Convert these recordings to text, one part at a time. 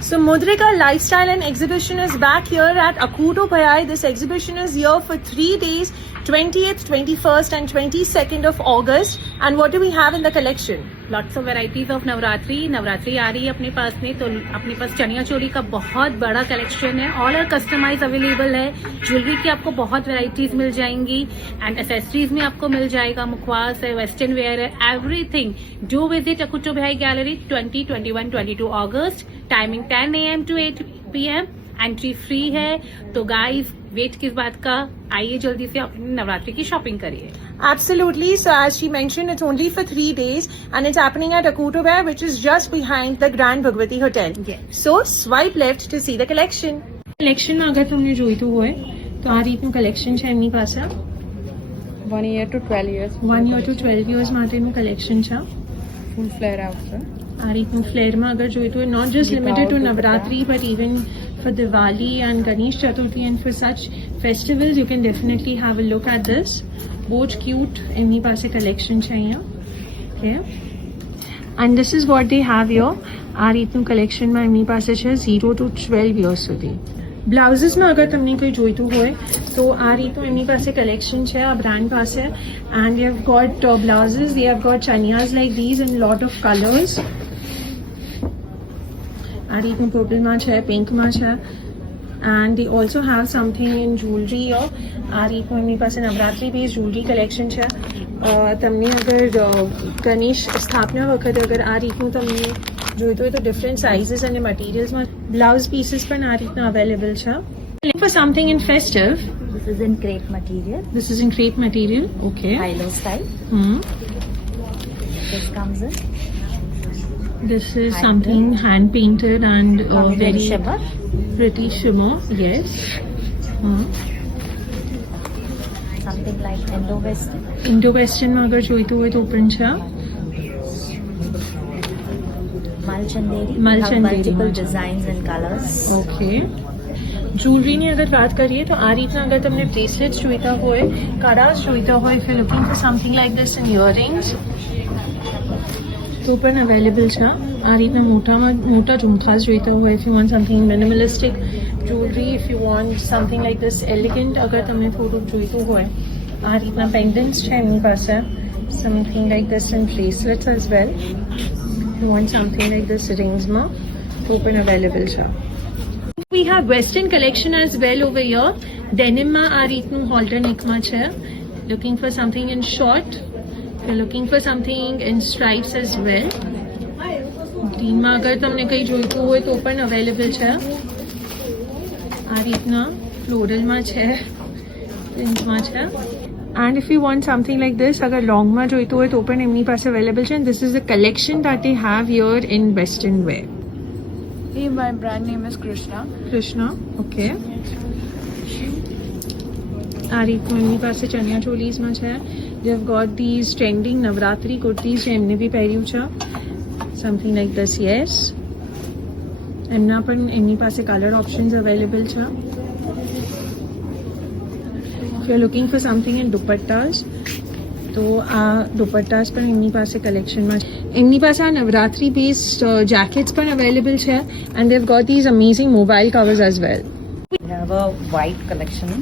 So Mudrika Lifestyle and Exhibition is back here at Akuto Bhayai. This exhibition is here for 3 days, 20th, 21st and 22nd of August. And what do we have in the collection? Lots of varieties of Navratri आ रही है अपने पास में, तो अपने पास चनिया चोली का बहुत बड़ा कलेक्शन है. ऑल आर कस्टमाइज अवेलेबल है. ज्वेलरी की आपको बहुत वेराइटीज मिल जाएंगी एंड एसेसरीज में आपको मिल जाएगा. मुखवास है, वेस्टर्न वेयर है, एवरीथिंग. डू विजिट अकुटो भाई गैलरी 20, 21, 22 अगस्त. टाइमिंग 10 AM to 8 PM. Entry free है. तो गाइज वेट किस बात का, आइए जल्दी से अपनी नवरात्रि की शॉपिंग करिए. Absolutely. So as she mentioned, it's only for 3 days and it's happening at Akuto Bhayai, which is just behind the Grand Bhagwati Hotel. Yes. So swipe left to see the collection. Collection માં અગર તમને જોઈતું હોય તો આ રીતનું કલેક્શન છે એમની પાસે. 1 year to 12 years. 1 year to 12 years માટેનું કલેક્શન છે. Full flare આવશે. આ રીતનું ફ્લેરમાં અગર જોઈતું હોય, not just limited to Navratri but even for Diwali and Ganesh Chaturthi and for such festivals, you can definitely have a look at this. Both cute એમની પાસે collection છે અહીંયા. Okay. And this is what they have here. આ રીતનું collectionમાં એમની પાસે છે 0 to 12 years સુધી. બ્લાઉઝીસમાં અગર તમને કોઈ જોઈતું હોય તો આ રીતનું એમની પાસે collection છે આ બ્રાન્ડ પાસે. And they have got blouses, they have got chanias like these in lot of colors. આ રીતનું પર્પલમાં છે, પિંકમાં છે. and they also have something in jewelry here. આ રીતનું એમની પાસે નવરાત્રી બેઝ જ્વેલરી કલેક્શન છે. તમને અગર ગણેશ સ્થાપના વખતે અગર આ રીતનું તમને જોઈતું હોય તો ડિફરન્ટ સાઇઝીસ અને મટીરિયલ્સમાં બ્લાઉઝ પીસીસ પણ આ રીતના અવેલેબલ છે. For something in festive. This is in crepe material. This is in crepe material. Okay. High-low style. This comes in. This is something hand painted and very shimmer. Pretty shimmer. Yes. Something like Indo-Western. Indo-Western માં અગર જોઈતું હોય તો પણ છે. Malchanderi. Malchanderi Multiple માં છે. designs and colors. Okay. જ્વેલરીની અગર વાત કરીએ તો આ રીતના અગર તમને બ્રેસલેટ્સ જોઈતા હોય, કડાસ જોઈતા હોય, if you're looking for something like this in earrings તો પણ અવેલેબલ છે. આ રીતના મોટા ઝુમખાસ જોઈતા હોય, if you want something minimalistic jewelry, if you want something like this elegant, અગર તમને થોડુંક જોઈતું હોય આ રીતના pendants છે એમની પાસે. Something like this in bracelets as well. If you want something like this ringsમાં તો પણ અવેલેબલ છે. We have western collection as well over here. Denim માં આ રીતનું halter neck માં છે. Looking for something in short. You're looking for something in stripes as well. Green માં અગર તમને કંઈ જોઈતું હોય તો પણ અવેલેબલ છે. આ રીતના floral માં છે, print માં છે. And if you want something like this, અગર long માં જોઈતું હોય તો પણ એમની પાસે અવેલેબલ છે. And this is the collection that they have here in western wear. Hey, my brand name is Krishna. Krishna, okay. આ રીતનું એમની પાસે ચણિયા ચોલીઝમાં છે. They have got these trending Navratri કુર્તીઝ જે એમને બી પહેર્યું છે. Something like this, yes. એમના પણ એમની પાસે કલર ઓપ્શન્સ અવેલેબલ છે. If you're looking for something in dupattas, તો આ દુપટ્ટાસ પણ એમની પાસે કલેક્શનમાં છે. એમની પાસે આ નવરાત્રી બેઝડ જેકેટ્સ પણ અવેલેબલ છે. and they've got these amazing mobile covers as well. We have a white collection.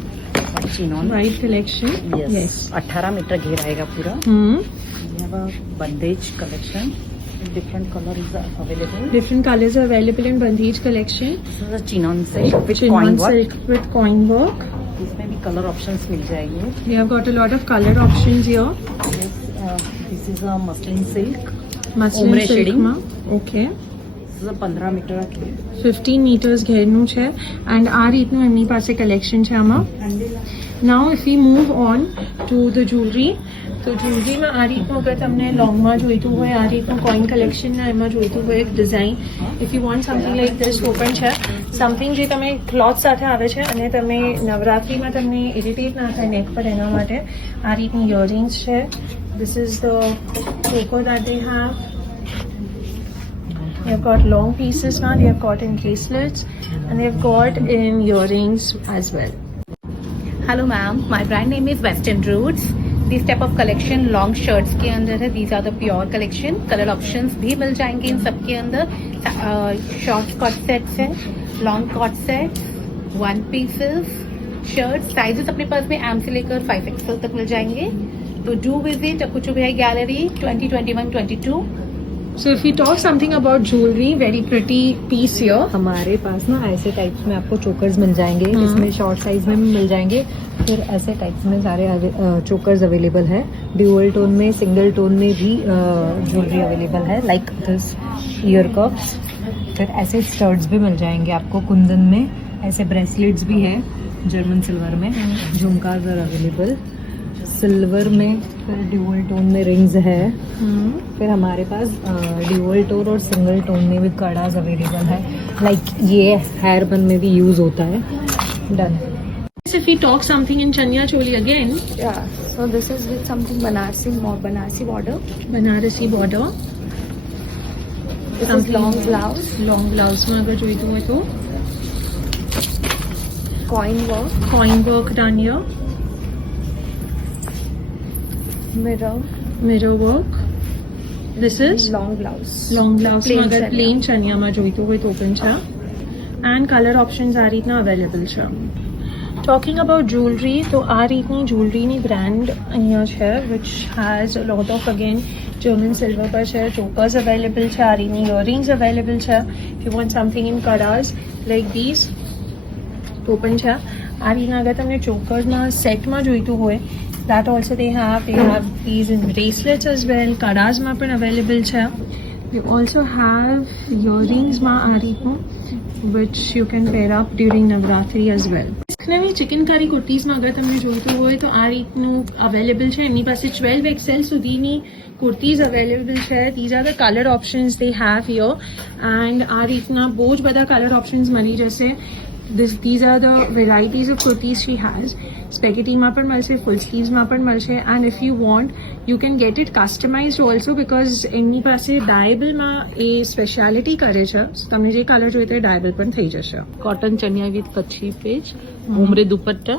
Chinon. White collection. Yes. 18 meter घेर आएगा पूरा. We have a bandage collection. Different colors are available. Different colors are available in bandage collection. This is a chinon silk with Chinon coin work. silk with coin work. इसमें भी color options मिल जाएंगे. We have got a lot of color options here. Yes, this is a muslin silk. Muslin Ombre silk shading. માં. Okay. This is a 15 meter घेर. 15 meters घेरનું છે. and આ રીતનું એમની પાસે collection છે આમાં. Now if we move on to the jewelry, તો જ્વેલરીમાં આ રીતનું અગર તમને લોંગમાં જોઈતું હોય, આ રીતનું કોઈન કલેક્શનના એમાં જોઈતું હોય એક design, if you want something like this તો પણ છે. સમથિંગ જે તમે ક્લોથ સાથે આવે છે અને તમે નવરાત્રિમાં તમને ઇરિટેટ ના થાય નેક પર, એના માટે આ રીતની ઇયરિંગ્સ છે. This is the choco that they have. They have got long pieces now, they have got in bracelets and they have got in earrings as well. Hello ma'am, my brand name is Western Roots. This type of collection long shirts के अंदर है. These are the pure collection. Colour options भी मिल जाएंगे इन सब के अंदर. शॉर्ट कट सेट्स है, long cut sets, one pieces, shirt. Sizes अपने पास में एम से लेकर 5XL तक मिल जाएंगे. तो डू विजिट अकूटो भैया गैलरी 2021-22. So if we talk something about jewelry, very pretty piece here. हमारे पास ना ऐसे टाइप्स में आपको चोकर्स मिल जाएंगे, इसमें शॉर्ट साइज में भी मिल जाएंगे. फिर ऐसे टाइप्स में सारे चोकर्स अवेलेबल है. ड्यूअल टोन में, सिंगल टोन में भी ज्वेलरी अवेलेबल है, लाइक दिस ईयर कप्स. फिर ऐसे स्टड्स भी मिल जाएंगे आपको कुंदन में. ऐसे ब्रेसलेट्स भी है जर्मन सिल्वर में. झुमकाज आर अवेलेबल सिल्वर में. फिर ड्यूअल टोन में रिंग्स है. फिर हमारे पास ड्यूअल टोन और सिंगल टोन में भी कड़ाज अवेलेबल है, लाइक ये हेयर बन में भी यूज होता है. Done. If we talk something in Chania Choli again, Yeah. So this is with something Banarsi border. Banarasi border. This is long blouse, Long blouse में अगर जोईतो है तो coin work done here, mirror work. This is long blouse. long blouse Plain में अगर chania. plain चनिया में जोईतो હોય તો પણ છે. And color options આ રીતના available છે. Talking about jewelry, તો આ રીતની જ્વેલરીની બ્રાન્ડ અહીંયા છે, which has a lot of again German silver પર છે. chokers available છે. આ રીતની earrings available છે. If you want something in karas like these તો પણ છે. આ રીતના અગર તમને ચોકર્સના સેટમાં જોઈતું હોય, that also they have these in bracelets as well. કડાસમાં પણ available છે. They also have earrings માં આ રીતનું, which you can pair up during Navratri as well. નવી ચિકન કરી કુર્તીઝમાં અગર તમને જોઈતું હોય તો આ રીતનું અવેલેબલ છે. એમની પાસે 12XL સુધીની કુર્તીઝ અવેલેબલ છે. These are the color options they have here. And આ રીતના બહુ જ બધા કલર ઓપ્શન્સ મળી જશે. These are the varieties of kurtis she has. Spaghetti માં પણ મળશે, full sleeves માં પણ મળશે. And if you want, you can get it customized also, because એમની પાસે dyeable માં એ સ્પેશિયાલિટી કરે છે. So તમને જે કલર જોઈએ તે dyeable પણ થઈ જશે. कॉटन चनिया विथ कच्छी पेज, उमरे dupatta,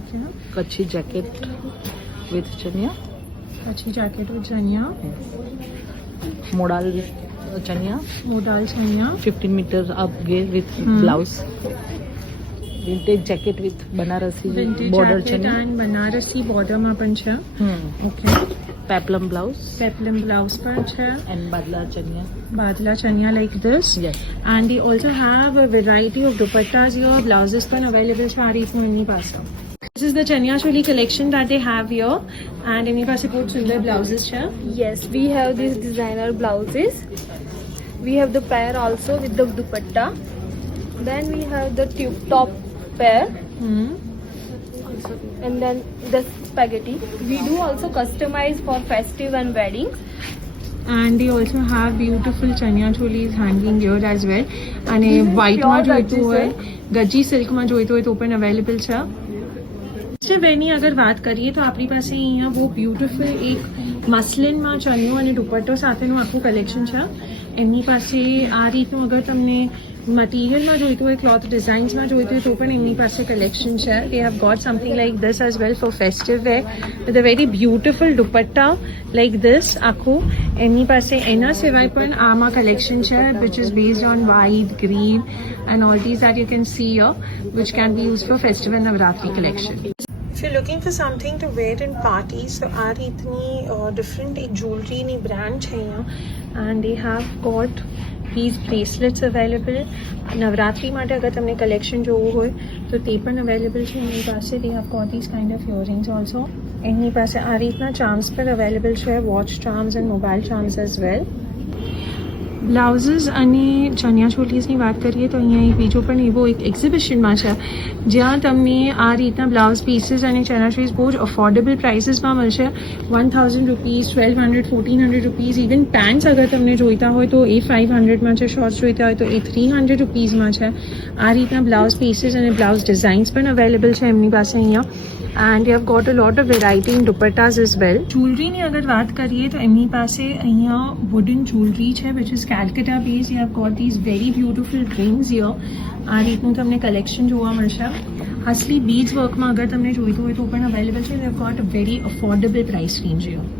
Okay. Kutchi jacket with chaniya, પછી jacket with chaniya, modal with chaniya, modal chaniya, 15 metre अप गेर with blouse, vintage jacket with Banarasi vintage border jacket chaniya, and Banarasi border માં પણ છે. Okay. Peplum blouse peplum blouse પણ છે. एंड बादला चनिया. બાદલા chaniya like this. Yes. And they also have a variety of dupattas here. Blouses પણ available છે આ રીતનું એમની પાસે. This is the Chania Choli collection that they have here. And એમની પાસે બહુ સુંદર blouses છે. Yes, we have these designer blouses. We have the pair also with the dupatta. Then we have the tube top pair. And then the spaghetti. We do also customize for festive and weddings. And they also have beautiful Chania Cholis hanging here as well. અને white માં જોઈતું હોય, ગજી સિલ્ક માં જોઈતું હોય તો પણ અવેલેબલ છે. વેરની અગર વાત કરીએ તો આપણી પાસે અહીંયા બહુ બ્યુટિફુલ એક મસ્લિનમાં ચનિયો અને દુપટ્ટો સાથેનું આખું કલેક્શન છે. એમની પાસે આ રીતનું અગર તમને મટીરિયલમાં જોઈતું હોય, ક્લોથ ડિઝાઇન્સમાં જોઈતું હોય તો પણ એમની પાસે કલેક્શન છે. They have got something like this as well for festive wear with a very beautiful dupatta like this આખું. એમની પાસે એના સિવાય પણ આમાં કલેક્શન છે, which is based on white, green and all these that you can see here, which can be used for festive and Navratri collection. If you're looking for something to wear in parties, so આ રીતની different એક jewelry brand છે અહીંયા. And they have got these bracelets available. Navratri માટે અગર તમને કલેક્શન જોવું હોય તો તે પણ અવેલેબલ છે એમની પાસે. they have got these kind of earrings also. એમની પાસે આ રીતના ચાર્મ્સ પણ અવેલેબલ છે, watch charms and mobile charms as well. Blouses અને ચનિયા ચોલીસની વાત કરીએ તો અહીંયા એક બીજો પણ એવો એક એક્ઝિબિશનમાં છે જ્યાં તમને આ રીતના બ્લાઉઝ પીસીસ અને ચનિયા ચોલીસ બહુ જ અફોર્ડેબલ પ્રાઇસીસમાં મળશે. 1000 રૂપીઝ, 1200, 1400 રૂપીઝ. ઇવન પેન્ટ્સ અગર તમને જોઈતા હોય તો એ 500માં છે, શોર્ટ્સ જોઈતા હોય તો એ 300 રૂપીઝમાં છે. આ રીતના બ્લાઉઝ પીસીસ અને બ્લાઉઝ ડિઝાઇન્સ પણ અવેલેબલ છે એમની પાસે અહીંયા. And they have got a lot of variety in dupattas as well. Jewelry અગર વાત કરીએ તો એમની પાસે અહીંયા wooden jewelry છે, which is Calcutta based. You have got these very beautiful rings here. આ રીતનું તમને કલેક્શન જોવા મળશે. હાસલી બીડ્સ વર્કમાં અગર તમને જોઈતું હોય તો પણ અવેલેબલ છે. They have got a very affordable price range here.